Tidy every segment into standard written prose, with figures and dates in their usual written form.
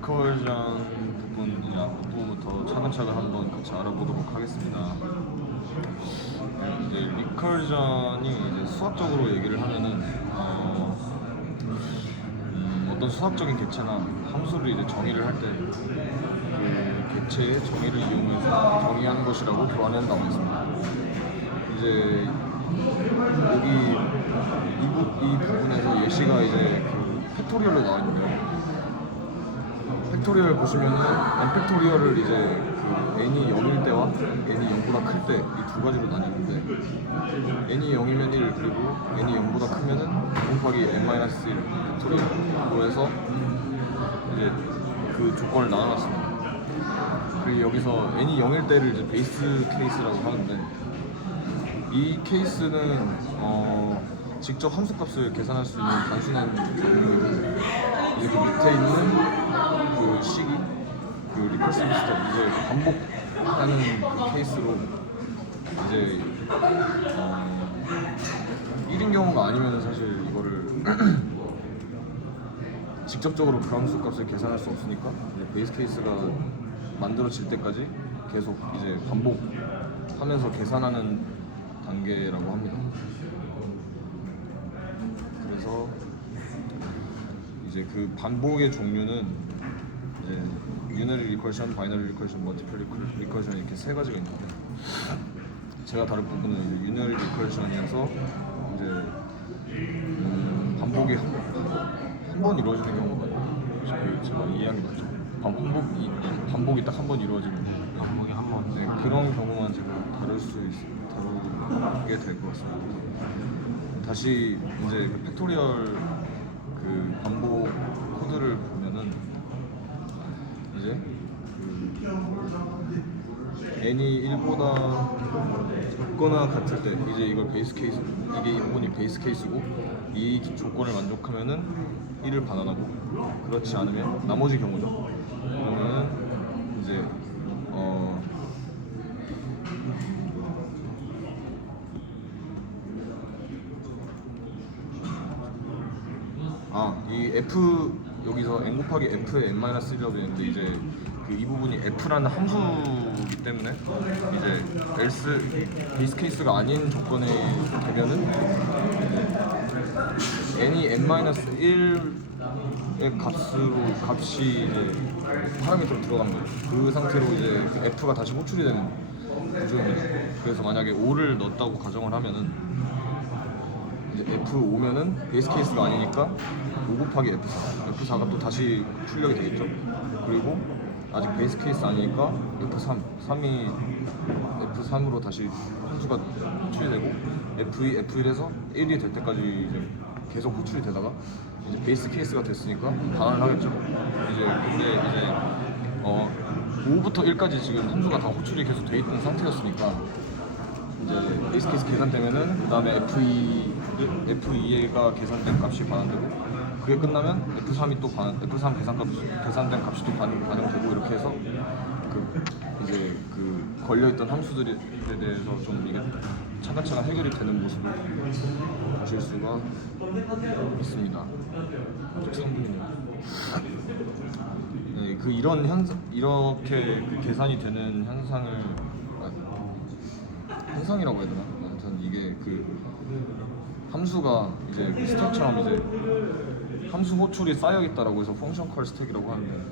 리커전 부분 이제 앞부분부터 차근차근 한번 같이 알아보도록 하겠습니다. 이제 리커전이 이제 수학적으로 얘기를 하면은 어떤 수학적인 객체나 함수를 이제 정의를 할 때 그 객체의 정의를 이용해서 정의하는 것이라고 교환한다고 했습니다. 이제 여기 이 부분에서 예시가 이제 그 팩토리얼로 나와 있는데요. 팩토리얼 보시면은 n 팩토리얼을 이제 그 n이 0일 때와 n이 0보다 클 때 이 두 가지로 나뉘는데 n이 0이면 1 그리고 n이 0보다 크면은 곱하기 n-1 팩토리얼로 해서 이제 그 조건을 나눠놨습니다. 그리고 여기서 n이 0일 때를 이제 베이스 케이스라고 하는데 이 케이스는 직접 함수값을 계산할 수 있는 단순한 경우이고 이제 그 밑에 있는 그 시기 그 리커시브 스텝 이제 반복하는 그 케이스로 이제 1인 경우가 아니면 사실 이거를 직접적으로 그 함수값을 계산할 수 없으니까 이제 베이스 케이스가 만들어질 때까지 계속 이제 반복하면서 계산하는 단계라고 합니다. 그래서 이제 그 반복의 종류는 이제 유너리 리커션, 바이너리 리커션, 멀티플 리커션 이렇게 세 가지가 있는데 제가 다룰 부분은 이제 유너리 리커션이어서 이제 반복이 한 번 이루어지는 경우가 제가 이해한 게 맞죠? 반복이 딱 한 번 이루어지는 반복이 한 번. 네, 그런 경우만 제가 다루게 될 것 같습니다. 다시 이제 그 팩토리얼 그 반복 코드를 보면은 이제 그 n이 1보다 작거나 같을 때 이제 이걸 베이스 케이스 이게 이 부분이 베이스 케이스고 이 조건을 만족하면은 1을 반환하고 그렇지 않으면 나머지 경우죠. 그러면은 이제 이 F 여기서 n 곱하기 F의 n-1이라고 되어 있는데 이제 그 이 부분이 F라는 함수이기 때문에 이제 else 베이스 케이스가 아닌 조건이 되면은 n이 n-1의 값이 이제 파라미터로 들어가는 거예요. 그 상태로 이제 그 F가 다시 호출이 되는 구조입니다. 그래서 만약에 5를 넣었다고 가정을 하면은 이제 F5면은 베이스 케이스가 아니니까 5 곱하기 F4 F4가 또 다시 출력이 되겠죠. 그리고 아직 베이스 케이스 아니니까 F3이 F3으로 다시 함수가 호출이 되고 F2, F1에서 1이 될 때까지 이제 계속 호출이 되다가 이제 베이스 케이스가 됐으니까 반환을 하겠죠. 이제 근데 이제 5부터 1까지 지금 함수가 다 호출이 계속 돼 있는 상태였으니까 이제 베이스 케이스 계산되면은 그 다음에 F2가 계산된 값이 반환되고 그게 끝나면 F3이 또 F3 계산된 값이 또 반영되고 이렇게 해서 그 이제 그 걸려있던 함수들에 대해서 좀 이게 차근차근 해결이 되는 모습을 보실 수가 있습니다. 아직 3분이네요. 네, 그 이렇게 그 계산이 되는 현상이라고 해야 되나? 아무튼 이게 그 함수가 이제 그 스택처럼 이제 함수 호출이 쌓여 있다라고 해서 펑션 컬 스택이라고 하는데 네.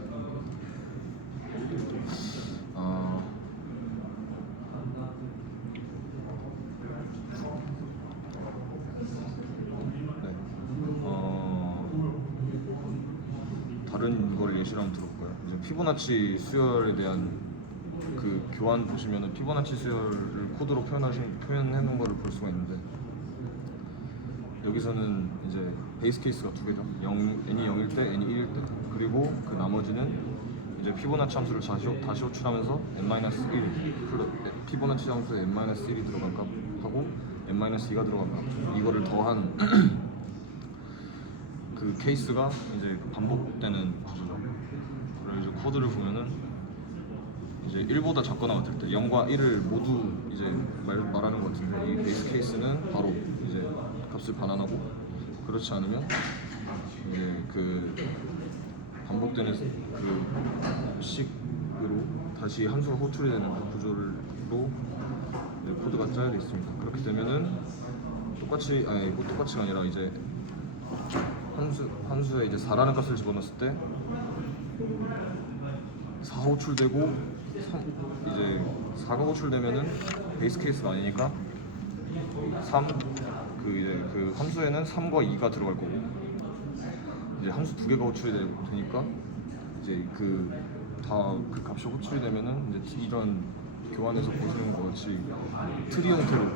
다른 걸 예시로 한번 들어볼까요? 이제 피보나치 수열에 대한 그 교환 보시면은 피보나치 수열을 코드로 표현해 놓은 거를 볼 수가 있는데 여기서는 이제 베이스 케이스가 두 개죠. n이 0일 때, n이 1일 때. 그리고 그 나머지는 이제 피보나치 함수를 다시 호출하면서 n-1 피보나치 함수에 n-1이 들어간 값하고 n-2가 들어간 값 이거를 더한 그 케이스가 이제 반복되는 구조죠. 그리고 이제 코드를 보면은 이제 1보다 작거나 같을 때 0과 1을 모두 이제 말하는 것 같은데 이 베이스 케이스는 바로 이제 값을 반환하고 그렇지 않으면 이제 그 반복되는 그 식으로 다시 함수가 호출이 되는 그 구조로 코드가 짜여져 있습니다. 그렇게 되면은 똑같이가 아니라 이제 함수에 이제 4라는 값을 집어넣었을 때 4 호출되고 이제 4가 호출되면은 베이스 케이스가 아니니까 3 그 함수에는 3과 2가 들어갈 거고 이제 함수 2개가 호출이 되니까 이제 그 값이 호출이 되면은 이제 이런 교환에서 보시는 것 같이 트리 형태로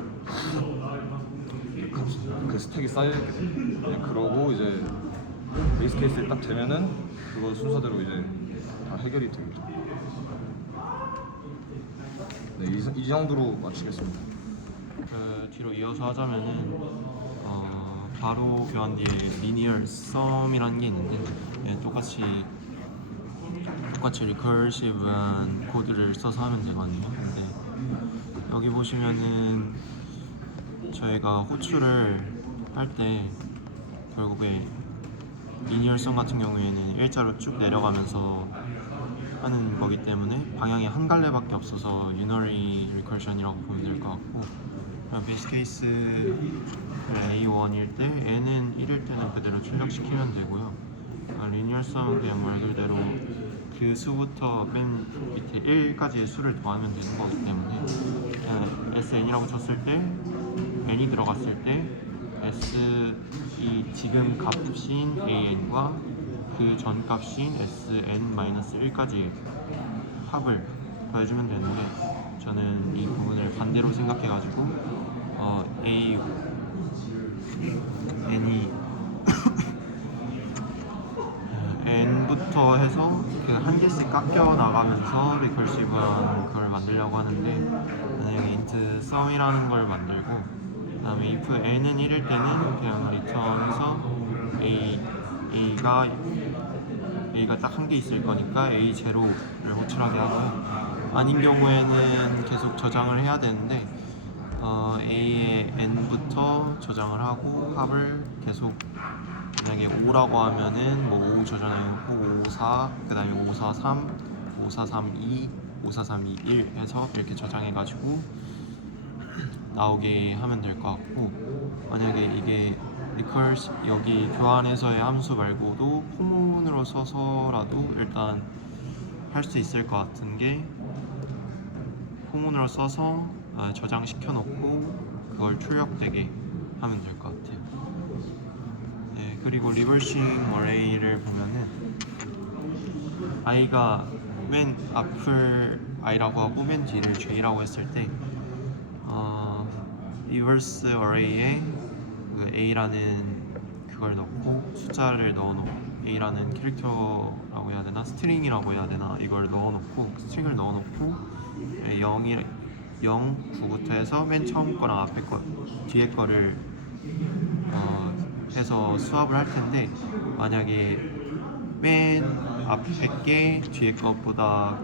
그 스택이 쌓여있게 돼요. 그러고 이제 베이스 케이스에 딱 되면은 그거 순서대로 이제 다 해결이 되겠죠. 네, 이 정도로 마치겠습니다. 그 뒤로 이어서 하자면은 바로 교환 뒤에 linear sum이라는 게 있는데 똑같이 리커시브한 코드를 써서 하면 되거든요. 근데 여기 보시면은 저희가 호출을 할 때 결국에 linear sum 같은 경우에는 일자로 쭉 내려가면서 하는 거기 때문에 방향이 한 갈래밖에 없어서 unary recursion이라고 보면 될 것 같고, 베이스 케이스 A1일 때 n은 1일 때는 그대로 출력시키면 되고요. linear sum은 그냥 말 그대로 그 수부터 맨 밑에 1까지의 수를 더하면 되는 거기 때문에 그냥 sn이라고 쳤을 때 n이 들어갔을 때 s 이 지금 값인 an과 그 전 값인 sn-1까지 합을 더해주면 되는데, 저는 이 부분을 반대로 생각해가지고 n이 n부터 해서 그 한 개씩 깎여 나가면서 리컬시브한 그걸 만들려고 하는데, 만약에 int sum이라는 걸 만들고 그다음에 if n은 1일 때는 그냥 return해서 A가 딱 한 개 있을 거니까 A0를 호출하게 하고, 아닌 경우에는 계속 저장을 해야 되는데 A의 n부터 저장을 하고 합을 계속, 만약에 5라고 하면은 뭐 5 저장해놓고 5, 4, 그 다음에 5, 4, 3, 5, 4, 3, 2, 5, 4, 3, 2, 1 해서 이렇게 저장해가지고 나오게 하면 될 것 같고, 만약에 이게 여기 교환에서의 함수 말고도 포문으로 써서라도 일단 할 수 있을 것 같은 게, 포문으로 써서 저장시켜 놓고 그걸 출력되게 하면 될 것 같아요. 네, 그리고 리버싱 어레이를 보면은 i가 맨 앞을 i라고 하고 맨 뒤를 j라고 했을 때 리버스 어레이에 그 a라는 그걸 넣고 숫자를 넣어놓고, a라는 캐릭터라고 해야 되나 스트링이라고 해야 되나 이걸 넣어놓고 스트링을 넣어놓고 0, 9부터 해서 맨 처음 거랑 앞에 거 뒤에 거를 해서 수합을 할 텐데, 만약에 맨 앞에 게 뒤에 것보다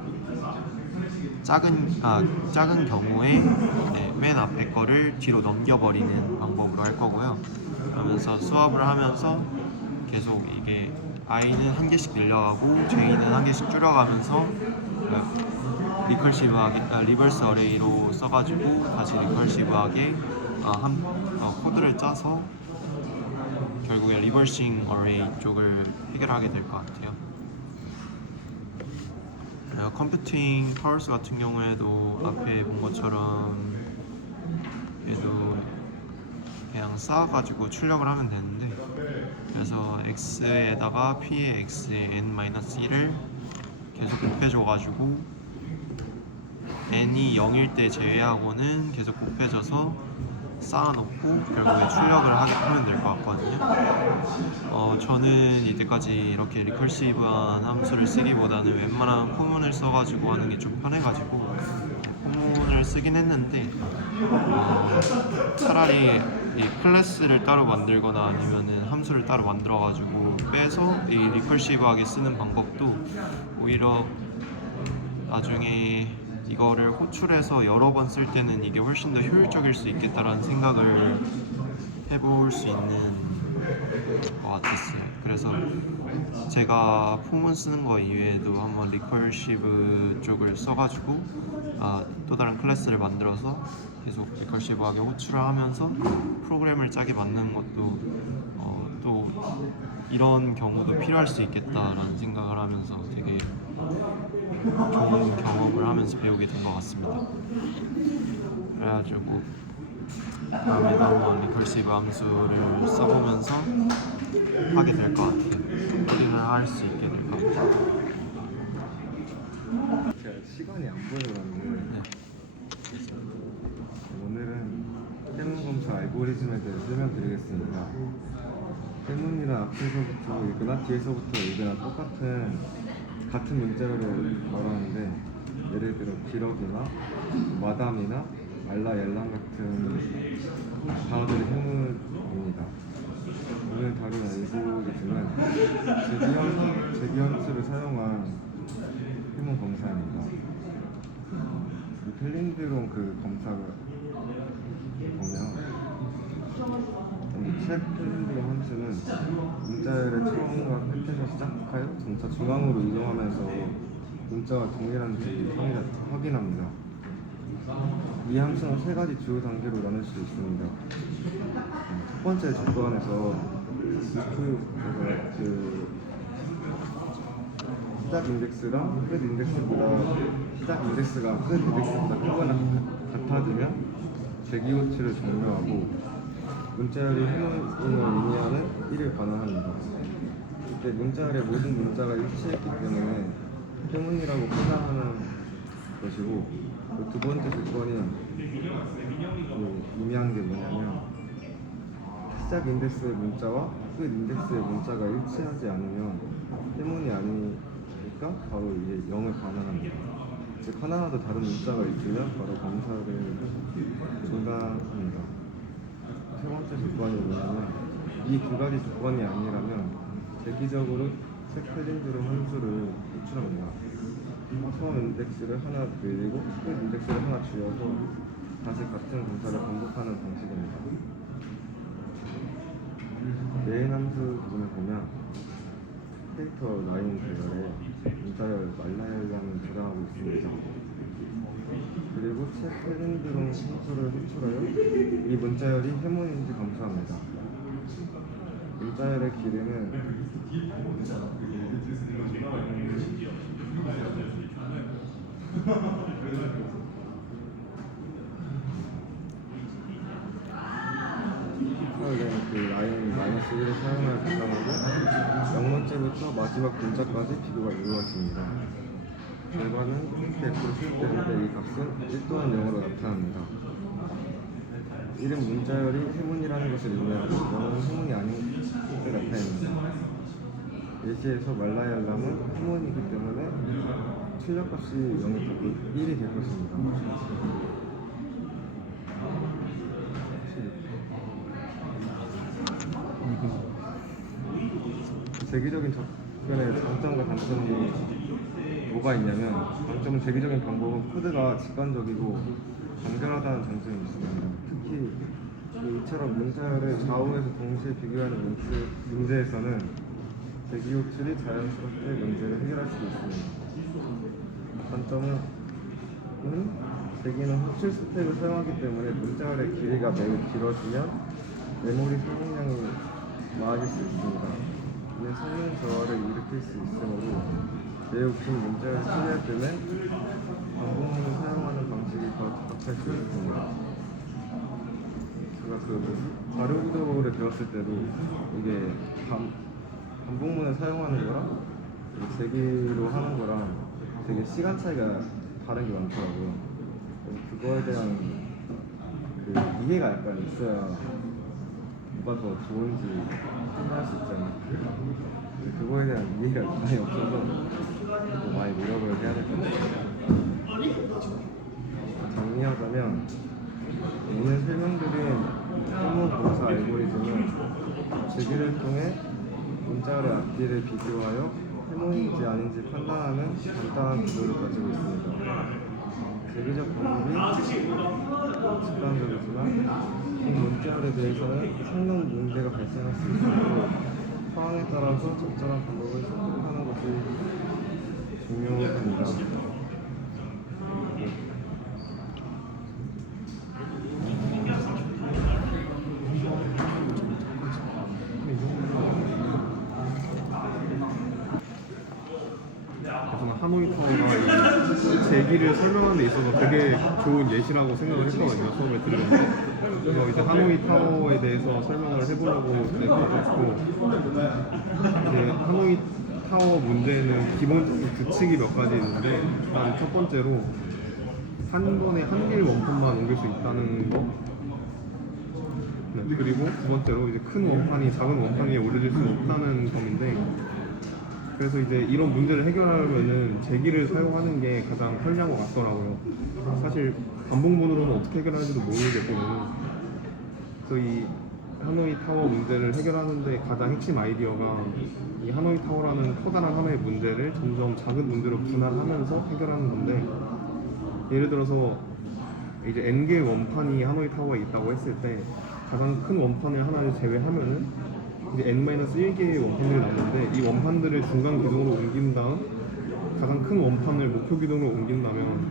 작은 경우에 맨 앞에 거를 뒤로 넘겨버리는 방법으로 할 거고요. 그러면서 수합을 하면서 계속 이게 i는 한 개씩 늘려가고 j는 한 개씩 줄여가면서 리버스 어레이로 써가지고 다시 리컬시브하게 코드를 짜서 결국에 리버싱 어레이 쪽을 해결하게 될 것 같아요. 컴퓨팅 파워스 같은 경우에도 앞에 본 것처럼 얘도 그냥 쌓아가지고 출력을 하면 되는데, 그래서 x에다가 p의 x의 n-1을 계속 곱해줘가지고 n이 0일 때 제외하고는 계속 곱해져서 쌓아놓고 결국에 출력을 하면 될 것 같거든요. 저는 이때까지 이렇게 리컬시브한 함수를 쓰기보다는 웬만한 포문을 써가지고 하는 게 좀 편해가지고 포문을 쓰긴 했는데, 차라리 이 클래스를 따로 만들거나 아니면은 함수를 따로 만들어가지고 빼서 이 리컬시브하게 쓰는 방법도 오히려 나중에 이거를 호출해서 여러 번 쓸 때는 이게 훨씬 더 효율적일 수 있겠다라는 생각을 해볼 수 있는 것 같았어요. 그래서 제가 포문 쓰는 거 이외에도 한번 리커시브 쪽을 써가지고 또 다른 클래스를 만들어서 계속 리커시브하게 호출을 하면서 프로그램을 짜게 만드는 것도 또 이런 경우도 필요할 수 있겠다라는 생각을 하면서 되게 좋은 경험을 하면서 배우게 된 것 같습니다. 그래가지고 다음에도 한번 리커시브 함수를 써보면서 하게 될 것 같아요. 코딩을 할 수 있게 될 것 같아요. 제가 시간이 안 보여서 그런데 오늘은 때문 검사 알고리즘에 대해 설명드리겠습니다. 때문이란 앞에서부터 읽거나 뒤에서부터 읽거나 같은 문자를 말하는데, 예를 들어 기러기나 마담이나 알라얄랑 같은 단어들의 해문입니다. 오늘 다룬 알고리즘은 제기함수를 사용한 해문 검사입니다. 이 펠린드롬 검사를 보면 책 펠린드롬 함수는 문자열의 처음과 끝에서 시작하여 점차 중앙으로 이동하면서 문자와 동일한지 확인합니다. 이 함수는 세 가지 주요 단계로 나눌 수 있습니다. 첫 번째 조건에서 시작 인덱스랑 끝 인덱스보다 시작 인덱스가 끝 인덱스보다 크거나 같아지면 제기 호출을 종료하고 문자열이 해문을 의미하는 1을 반환합니다. 이때 문자열의 모든 문자가 일치했기 때문에 해문이라고 판단하는 것이고, 두 번째 조건이 의미하는 게 뭐냐면 시작 인덱스의 문자와 끝 인덱스의 문자가 일치하지 않으면 해문이 아니니까 바로 이제 0을 반환합니다. 즉 하나라도 다른 문자가 있으면 바로 검사를 중단합니다. 세 번째 조건이 뭐냐면 이 두 가지 조건이 아니라면 대기적으로 책 펠린드롬 함수를 호출합니다. 처음 인덱스를 하나 늘리고 끝 인덱스를 하나 줄여서 다시 같은 검사를 반복하는 방식입니다. 메인 함수 부분을 보면 캐릭터 라인 배열에 문자열 말라열량을 저장하고 있습니다. 그리고 책 펠린드롬 함수를 호출하여 이 문자열이 해문인지 검사합니다. 문자열의 길이는 그 라인 -1을 사용하여 계산하고 0번째부터 마지막 문자까지 비교가 이루어집니다. 결과는 F로 수립되는데 이 값은 1 또는 0으로 나타납니다. 1은 문자열이 해문이라는 것을 의미하고 0은 해문이 아닌 것을 나타냅니다. 예시에서 말라얄람은 해문이기 때문에 출력값이 0이 되고 1이 될 것입니다. 제기적인 접근의 장점과 단점이 뭐가 있냐면, 장점은 제기적인 방법은 코드가 직관적이고 간결하다는 장점이 있습니다. 특히 이처럼 문자열을 좌우에서 동시에 비교하는 문제에서는 제기 호출이 자연스럽게 문제를 해결할 수 있습니다. 단점은 제기는 호출 스택을 사용하기 때문에 문자열의 길이가 매우 길어지면 메모리 사용량이 많아질 수 있습니다. 이는 성능 저하를 일으킬 수 있으므로 매우 긴 문자를 처리할 때는 반복문을 사용하는 방식이 더 적합할 수 있습니다. 제가 자료 구조를 배웠을 때도 이게 반복문을 사용하는 거랑 제기로 하는 거랑 되게 시간 차이가 다른 게 많더라고요. 그거에 대한 이해가 약간 있어야 누가 더 좋은지 판단할 수 있잖아요. 그거에 대한 이해가 많이 없어서 많이 노력을 해야 될 것 같아요. 정리하자면 오늘 설명드린 해문 검사 알고리즘은 제기를 통해 문자열의 앞뒤를 비교하여 해문인지 아닌지 판단하는 간단한 구조를 가지고 있습니다. 제기적 방법이 직관적이지만 이 문자열에 대해서는 성능 문제가 발생할 수 있으므로 상황에 따라서 적절한 방법을 선택하는 것이 중요합니다. 저는 하노이 타워가 이 제기를 설명하는 데 있어서 되게 좋은 예시라고 생각을 했거든요. 처음에 들으면서. 그래서 이제 하노이 타워에 대해서 설명을 해보려고 이제 가졌고, 이제 하노이 타워 문제는 기본적인 규칙이 몇 가지 있는데, 일단 첫 번째로 한 번에 한 개의 원판만 옮길 수 있다는 거. 네, 그리고 두 번째로 이제 큰 원판이 작은 원판 위에 올려질 수 없다는 점인데, 그래서 이제 이런 문제를 해결하려면은 제기를 사용하는 게 가장 편리한 것 같더라고요. 사실 반복문으로는 어떻게 해결하는지도 모르겠거든요. 그래서 이 하노이 타워 문제를 해결하는데 가장 핵심 아이디어가 이 하노이 타워라는 커다란 하나의 문제를 점점 작은 문제로 분할하면서 해결하는 건데, 예를 들어서 이제 n개의 원판이 하노이 타워에 있다고 했을 때 가장 큰 원판을 하나를 제외하면은 이제 n-1개의 원판들이 남는데, 이 원판들을 중간 기둥으로 옮긴 다음 가장 큰 원판을 목표 기둥으로 옮긴다면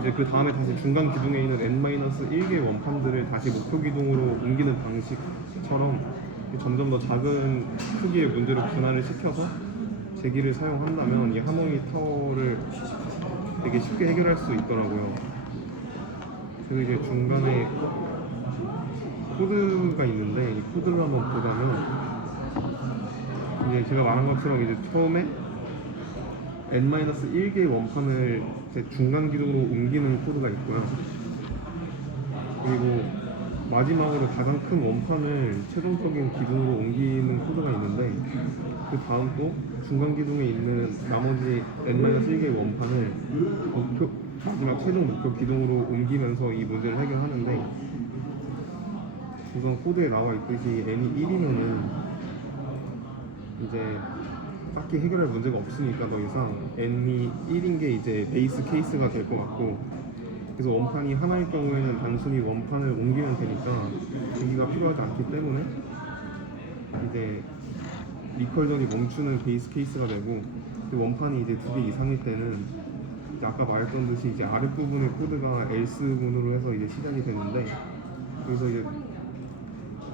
이제 그 다음에 다시 중간 기둥에 있는 n-1개의 원판들을 다시 목표 기둥으로 옮기는 방식처럼 점점 더 작은 크기의 문제로 분할을 시켜서 제기를 사용한다면 이 하노이 타워를 되게 쉽게 해결할 수 있더라고요. 그리고 이제 중간에 코드가 있는데, 이 코드를 한번 보자면 이제 제가 말한 것처럼 이제 처음에 n-1개의 원판을 이제 중간 기둥으로 옮기는 코드가 있고요. 그리고 마지막으로 가장 큰 원판을 최종적인 기둥으로 옮기는 코드가 있는데, 그 다음 또 중간 기둥에 있는 나머지 n-1개의 원판을 마지막 최종 목표 기둥으로 옮기면서 이 문제를 해결하는데, 우선 코드에 나와 있듯이 n이 1이면은 이제 딱히 해결할 문제가 없으니까 더 이상 n이 1인 게 이제 베이스 케이스가 될 것 같고, 그래서 원판이 하나일 경우에는 단순히 원판을 옮기면 되니까 제기가 필요하지 않기 때문에 이제 리컬전이 멈추는 베이스 케이스가 되고, 그 원판이 이제 2개 이상일 때는 이제 아까 말했던 듯이 이제 아랫부분의 코드가 else 문으로 해서 이제 시작이 되는데, 그래서 이제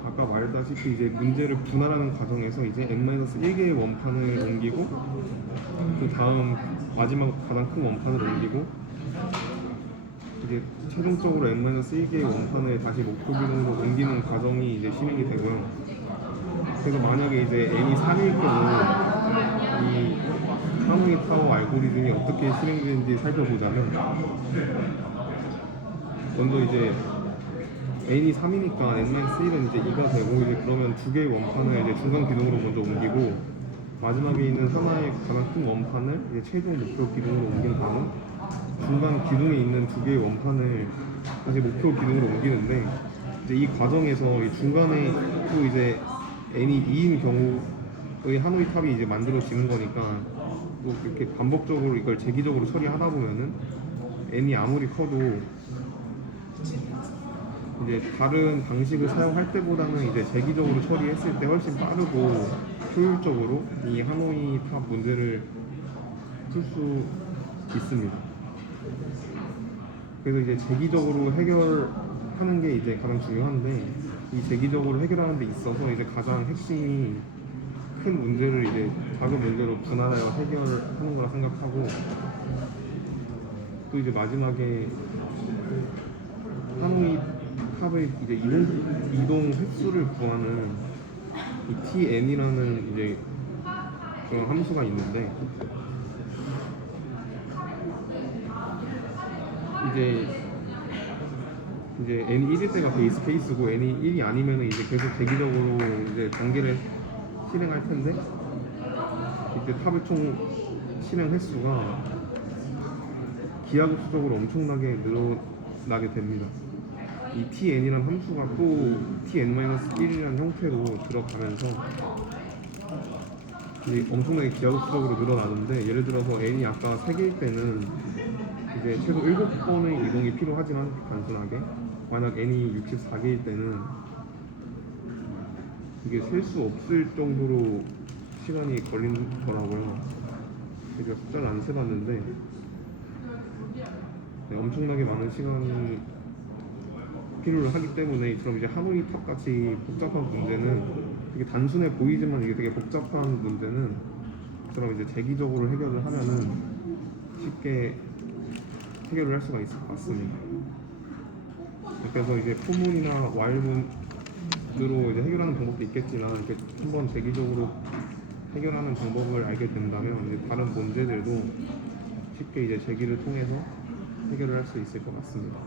아까 말했다시피 이제 문제를 분할하는 과정에서 이제 n-1개의 원판을 옮기고, 그 다음 마지막 가장 큰 원판을 옮기고, 이제 최종적으로 n-1개의 원판을 다시 목표 기둥으로 옮기는 과정이 이제 진행이 되고요. 그래서 만약에 이제 n이 3일 경우 이 하노이 타워 알고리즘이 어떻게 실행되는지 살펴보자면, 먼저 이제 n이 3이니까 n-1은 이제 2가 되고, 이제 그러면 2개의 원판을 이제 중간 기둥으로 먼저 옮기고, 마지막에 있는 하나의 가장 큰 원판을 이제 최종 목표 기둥으로 옮긴 다음 중간 기둥에 있는 2개의 원판을 다시 목표 기둥으로 옮기는데, 이제 이 과정에서 이 중간에 또 이제 n이 2인 경우의 하노이 탑이 이제 만들어지는 거니까, 또 이렇게 반복적으로 이걸 재기적으로 처리하다 보면은 n이 아무리 커도 이제 다른 방식을 사용할 때보다는 이제 재기적으로 처리했을 때 훨씬 빠르고 효율적으로 이 하노이 탑 문제를 풀 수 있습니다. 그래서 이제 재기적으로 해결하는 게 이제 가장 중요한데, 이 재기적으로 해결하는 데 있어서 이제 가장 핵심이 큰 문제를 이제 작은 문제로 분할하여 해결하는 거라 생각하고, 또 이제 마지막에 하노이 탑의 이제 이동 횟수를 구하는 이 tn이라는 이제 그런 함수가 있는데, 이제 n이 1일 때가 베이스 케이스고, n이 1이 아니면 이제 계속 대기적으로 이제 단계를 실행할 텐데, 이때 탑의 총 실행 횟수가 기하급수적으로 엄청나게 늘어나게 됩니다. 이 tn이라는 함수가 또 tn-1이라는 형태로 들어가면서 이제 엄청나게 기하급수적으로 늘어나는데, 예를 들어서 n이 아까 3개일 때는 이제 최소 7번의 이동이 필요하지만 단순하게, 만약 n이 64개일 때는 이게 셀 수 없을 정도로 시간이 걸리더라고요. 제가 숫자를 안 세봤는데 네, 엄청나게 많은 시간이 필요를 하기 때문에 이처럼 이제 하모니탑 같이 복잡한 문제는 되게 단순해 보이지만 이게 되게 복잡한 문제는 이처럼 이제 재기적으로 해결을 하면은 쉽게 해결을 할 수가 있을 것 같습니다. 그래서 이제 포문이나 와일문으로 이제 해결하는 방법도 있겠지만 이렇게 한번 재기적으로 해결하는 방법을 알게 된다면 이제 다른 문제들도 쉽게 이제 재기를 통해서 해결을 할 수 있을 것 같습니다.